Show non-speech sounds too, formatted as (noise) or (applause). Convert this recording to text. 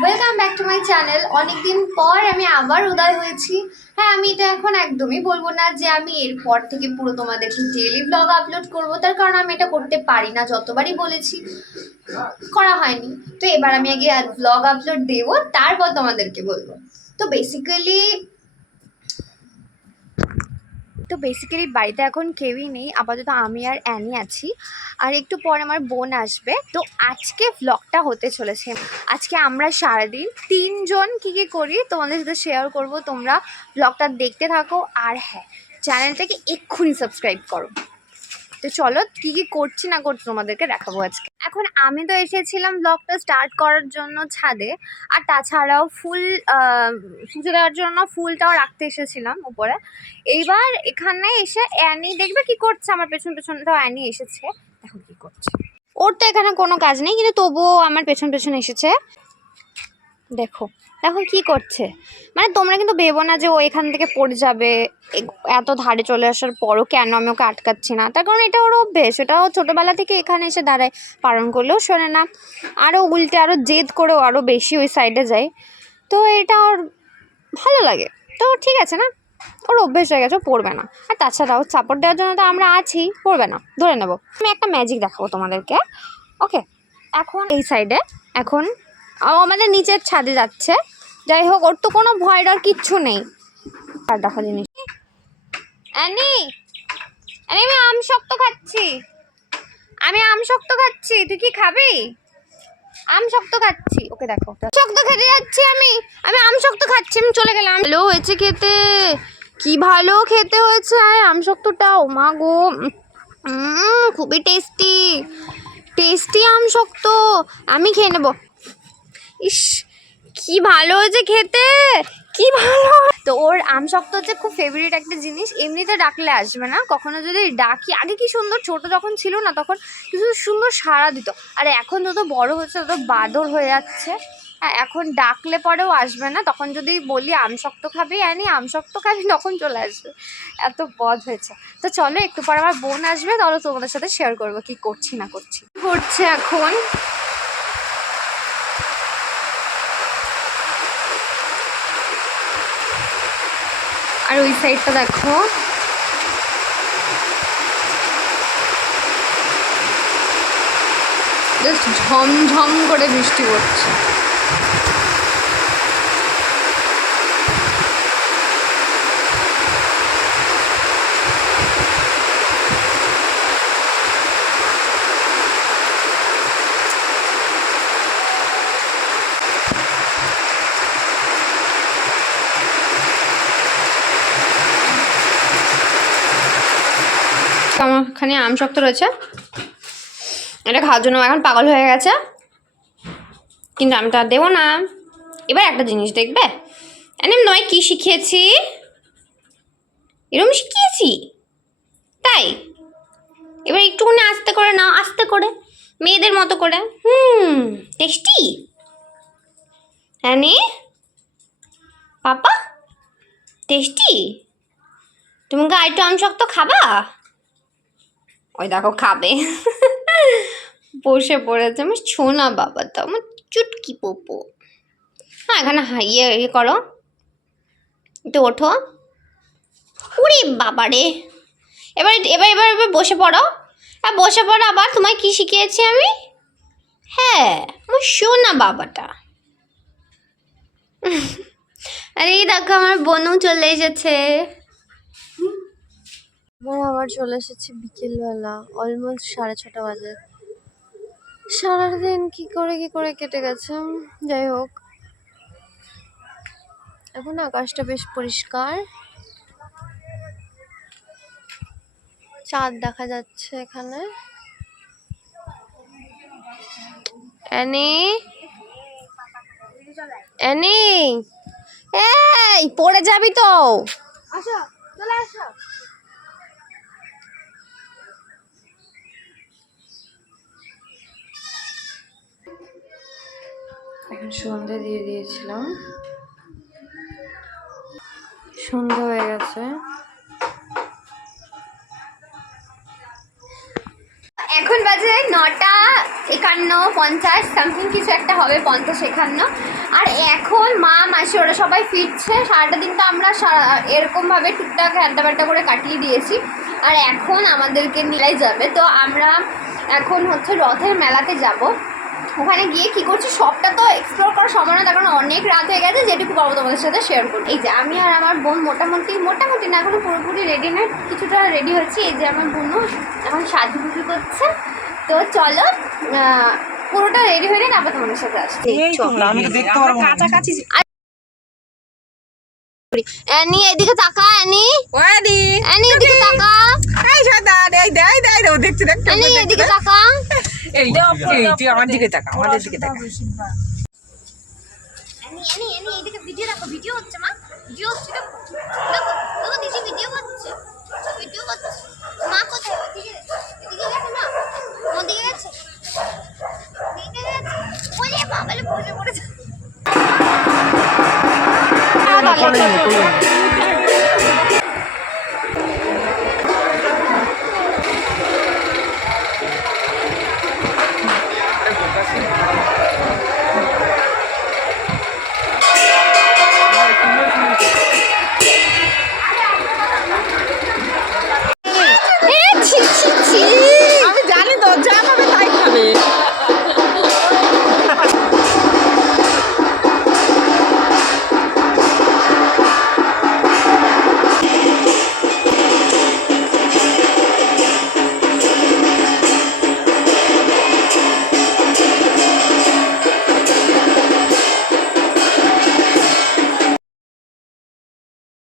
Welcome back to my channel অনেকদিন পর আমি আবার উদয় হয়েছি। হ্যাঁ আমি এটা এখন একদমই বলব না যে আমি এরপর থেকে পুরো তোমাদেরকে ডেলি ব্লগ আপলোড করব। তার কারণ আমি এটা করতে পারি না, যতবারই বলেছি। করা হয়নি। তো এবার আমি আগে ব্লগ আপলোড দেবো, তারপর তোমাদেরকে বলব। তো বেসিক্যালি তো বেসিক্যালি বাড়িতে এখন কেউই নেই, আপাতত আমি আর অ্যানি আছি। আর একটু পর আমার বোন আসবে। তো আজকে ব্লগটা হতে চলেছে। আজকে আমরা সারাদিন তিনজন কী কী করি তোমাদের সাথে শেয়ার করব, তোমরা ব্লগটা দেখতে থাকো। আর হ্যাঁ চ্যানেলটাকে এক্ষুনি সাবস্ক্রাইব করো। তো চলো কী কী করছি না করছি তোমাদেরকে দেখাবো আজকে। এখন আমি তো এসেছিলাম ব্লগটা স্টার্ট করার জন্য ছাদে, আর তাছাড়াও ফুল পুজো দেওয়ার জন্য ফুলটাও রাখতে এসেছিলাম উপরে। এইবার এখানে এসে অ্যানি, দেখবে কি করছে? আমার পেছন পেছন তো অ্যানি এসেছে। দেখো কি করছে। ওর তো এখানে কোনো কাজ নেই, কিন্তু তবুও আমার পেছন পেছন এসেছে। দেখো, এখন কি করছে? মানে তোমরা কিন্তু ভেবো না যে ও এখান থেকে পড়ে যাবে এত ধারে চলে আসার পরও কেন আমি ওকে আটকাচ্ছি না? তার কারণ এটা ওর অভ্যেস এটাও ছোটোবেলা থেকে এখানে এসে দাঁড়ায়, পালন করলেও শোনে না। আরও উল্টে আরও জেদ করেও আরও বেশি ওই সাইডে যায়। তো এটা ওর ভালো লাগে। তো ঠিক আছে না? ওর অভ্যেস হয়ে গেছে পড়বে না। আর তাছাড়াও সাপোর্ট দেওয়ার জন্য তো আমরা আছি, পড়বে না, ধরে নেব। আমি একটা ম্যাজিক দেখাবো তোমাদেরকে। ওকে এখন এই সাইডে এখন আমাদের নিচের ছাদে যাচ্ছে। যাই হোক, ওর তো কোনো ভয় ডর কিচ্ছু নেই। আর দেখা জিনিস। অ্যানি! অ্যানি, আমি আম শক্ত খাচ্ছি। আমি আম শক্ত খাচ্ছি। তুই কি খাবি? আম শক্ত খাচ্ছি। ওকে, দেখো। শক্ত খেতে যাচ্ছি আমি। আমি আম শক্ত খাচ্ছি। আমি চলে গেলাম। ভালো হয়েছে খেতে। কি ভালো খেতে হয়েছে। আম শক্তটা ও মা গো। খুবই টেস্টি টেস্টি আম শক্ত। আমি খেয়ে নেব। ইস কি ভালো হয়েছে খেতে। কি ভালো তো ওর আম শক্ত হচ্ছে খুব ফেভারিট একটা জিনিস। এমনিতে ডাকলে আসবে না। কখনো যদি ডাকি আগে কি সুন্দর ছোট যখন ছিল না তখন কিছু সুন্দর সাড়া দিত। আর এখন যত বড় হচ্ছে তত বাদর হয়ে যাচ্ছে। হ্যাঁ, এখন ডাকলে পরেও আসবে না। তখন যদি বলি আম শক্ত খাবি? আনি আম শক্ত খাবি? তখন চলে আসবে। এত বধ হয়েছে। তো চলো একটু পর আমার বোন আসবে। তাহলে তোমাদের সাথে শেয়ার করব কি করছি না করছি। করছে এখন? আর ওই সাইডটা দেখো জাস্ট ঝমঝম করে বৃষ্টি পড়ছে। আমার এখানে আম শক্ত রয়েছে। এটা খাওয়ার জন্য এখন পাগল হয়ে গেছে। কিন্তু আমি তো আর দেবো না। এবার একটা জিনিস দেখবে। আমি নয় কী শিখিয়েছি? এরকম শিখিয়েছি? তাই? এবার একটুখানি আস্তে করে নাও, আস্তে করে। মেয়েদের মতো করে। হুম, টেস্টি? হ্যাঁ নে পাপা? টেস্টি? তুমি গাড়িটা আম শক্ত খাবা? ওই দেখো খাবে। বসে পড়েছে। আমার শোনা বাবা, তো আমার চুটকি পোপো। হ্যাঁ এখানে হাইয়ে ইয়ে করো। একটু ওঠো। উরে বাবা রে! এবার এবার এবার এবার বসে পড়ো। আর বসে পড়ো আবার। তোমায় কি শিখিয়েছি আমি? হ্যাঁ আমার শোনা বাবাটা। (laughs) আরে দেখো, আমার বোনও চলে এসেছে। আমরা আবার চলে এসেছি বিকেলবেলা অলমোস্ট সাড়ে ছটা বাজে। সারাদিন কি করে কি করে কেটে গেছে? যাই হোক। এখন আকাশটা বেশ পরিষ্কার। চাঁদ দেখা যাচ্ছে এখানে। অ্যানি? অ্যানি? এই, পড়ে যাবি তো। আসো, চলে আসো। এখন সন্ধে দিয়ে দিয়েছিলাম। সন্ধ্যা হয়ে গেছে। এখন বাজে নটা একান্ন পঞ্চাশ সামথিং কিছু একটা হবে পঞ্চাশ একান্ন। আর এখন মা, মাসি, ওরা সবাই ফিরছে। সারাটা দিন তো আমরা এরকমভাবে টুকটাক ব্যান্টা করে কাটিয়ে দিয়েছি। আর এখন আমাদেরকে নিয়ে যাবে। তো আমরা এখন হচ্ছে রথের মেলাতে যাব। ওখানে গিয়ে কি করছি সবটা তো এক্সপ্লোর করার সময় না তার কারণ অনেক রাত হয়ে গেছে যেটুকু পারব তোমাদের সাথে শেয়ার করব এই যে আমি আর আমার বোন মোটামুটি মোটামুটি না কোনো পুরোপুরি রেডি নয় কিছুটা রেডি হচ্ছে এই যে আমার বোনও এখন সাজুগুজু করছে। তো চলো আহ, পুরোটা রেডি হয়ে নিন তারপর তোমাদের সাথে আসছি। না। কাছাকাছি অ্যানি এদিকে তাকা অ্যানি। অ্যানি এদিকে তাকা। এই শয়তান এই দেখছে দেখছে অ্যানি এদিকে তাকা। এই এই তুই আমার দিকে তাকা আমাদের দিকে তাকা ভিডিও দেখো ভিডিও হচ্ছে মা ভিডিও হচ্ছে দেখো দিদি ভিডিও করছে ভিডিও করছে মা কোথায় ওদিকে এদিকে গেছে না ওদিকে গেছে ওদিকে গেছে ওরে বাবা রে পড়ে পড়েছে